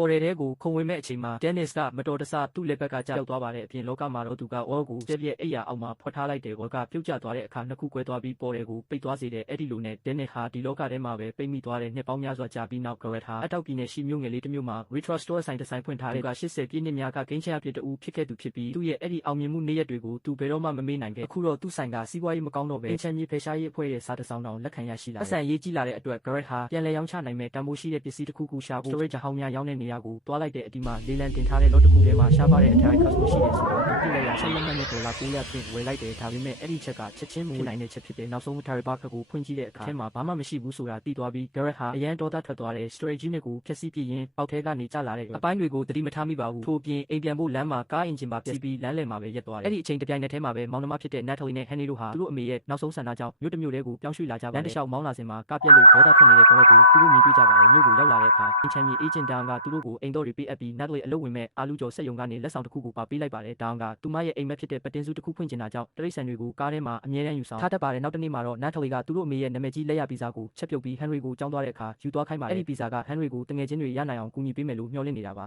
ပေါ်တဲ့ကိုခုံဝင်မဲ့အချိန်မှာ Dennis ကမတော်တဆသူ့လက်ဘက်ကကြောက်သွားပါတယ်အပြင်လောကမှာတော့သူကအော်ကိုပြက်ပြက်အိယာအောက်မှာဖွက်ထားလိုက်တယ်ဝကပြုတ်ကျသွားတဲ့အခါနှစ်ခုကွဲသွားပြီးပေါ်တဲ့ကိုပိတ်သွားစေတဲ့အဲ့ဒီလိုနဲ့ Dennis ဟာဒီလောကထဲမှာပဲပိတ်မိသွားတဲ့နှစ်ပေါင်းများစွာကြာပြီးနောက် Garrett ဟာအတောက်ပြည်နယ်ရှိမြို့ငယ်လေးတစ်မြို့မှာ Retro Store ဆိုင်တစ်ဆိုင်ဖွင့်ထားတဲ့က80ပြည့်နှစ်များကဂိမ်းချပြစ်တူဖြစ်ခဲ့သူဖြစ်ပြီးသူ့ရဲ့အဲ့ဒီအောင်မြင်မှုနေ့ရက်တွေကိုသူဘယ်တော့မှမမေ့နိုင်ခဲ့အခုတော့သူ့ဆိုင်ကစီးပွားရေးမကောင်းတော့ပဲအချမ်းမြေဖယ်ရှားရေးအဖွဲ့ရဲ့စားတစောင်းတောင်လက်ခံရရှိလာတယ်အဆန်ရေးကြီးလာတဲ့အတွက် Garrett ဟာပြန်လည်ရောင်းချနိုင်မဲ့တန်ဖိုးရှိတဲ့ပစ္စည်းတစ်ခုခုရှာဖို့ storage ဟောင်းများရောင်းတဲ့နေရာကိုတွားလိုက်တဲ့အဒီမှာလေးလံတင်ထားတဲ့လော့တစ်ခုထဲမှာရှားပါတဲ့အထိုင် cost ရှိတယ်ဆိုတော့သူပြလိုက်ရဆက်လက်မှတ်နဲ့ဒေါ်လာ900ပြင်ဝယ်လိုက်တယ်ဒါပေမဲ့အဲ့ဒီချက်ကချက်ချင်းမဝင်နိုင်တဲ့ချက်ဖြစ်တယ်နောက်ဆုံး Terry Parker ကိုဖွင့်ကြည့်တဲ့အခါထဲမှာဘာမှမရှိဘူးဆိုတာသိသွားပြီး Garrett ဟာအရန်ဒေါသထွက်သွားတယ် storage unit ကိုဖျက်ဆီးပြရင်ပေါက်ထဲကနေကျလာတဲ့အပိုင်းတွေကိုသတိမထားမိပါဘူးထို့ပြင်အိမ်ပြန်ဖို့လမ်းမှာကားအင်ဂျင်ပါပျက်စီးပြီးလမ်းလယ်မှာပဲရပ်သွားတယ်အဲ့ဒီအချိန်တပြိုင်နက်တည်းမှာပဲမောင်နှမဖြစ်တဲ့ Natalie နဲ့ Henry တို့ဟာသူတို့အမေရဲ့နောက်ဆုံးဆန္ဒကြောင့်မြို့တစ်မြို့တည်းကိုပြောင်းရွှေ့လာကြပါတယ်လမ်းတစ်လျှောက်မောင်းလာစဉ်မှာကားပြက်လို့ဒေါသထွက်နေတဲ့ Garrett ကိုသူတို့မြင်တွေ့ကြပါတယ်မြို့ကိုရောက်လာတဲ့အခါအင်ချမ်းမြေ agent Down ကသူတို့ကိုအိမ်တော်တွေပေးအပ်ပြီး Natalie အလုပ်ဝင်မဲ့အာလူကျော်စက်ရုံကနေလက်ဆောင်တစ်ခုကိုပါပေးလိုက်ပါတယ် Down ကသူမရဲ့အိမ်မက်ဖြစ်တဲ့ပတ်တင်စုတစ်ခုဖွင့်ချင်တာကြောင့်တရိတ်ဆန်တွေကိုကားထဲမှာအမြဲတမ်းယူဆောင်ထားတတ်ပါတယ်နောက်တစ်နေ့မှာတော့ Natalie ကသူတို့အမေရဲ့နာမည်ကြီးလက်ရပီဇာကိုချက်ပြုတ်ပြီး Henry ကိုကြောင်းသွားတဲ့အခါယူသွားခိုင်းပါတယ်အဲ့ဒီပီဇာက Henry ကိုတငယ်ချင်းတွေရနိုင်အောင်ကူညီပေးမယ်လို့မျှော်လင့်နေတာပါ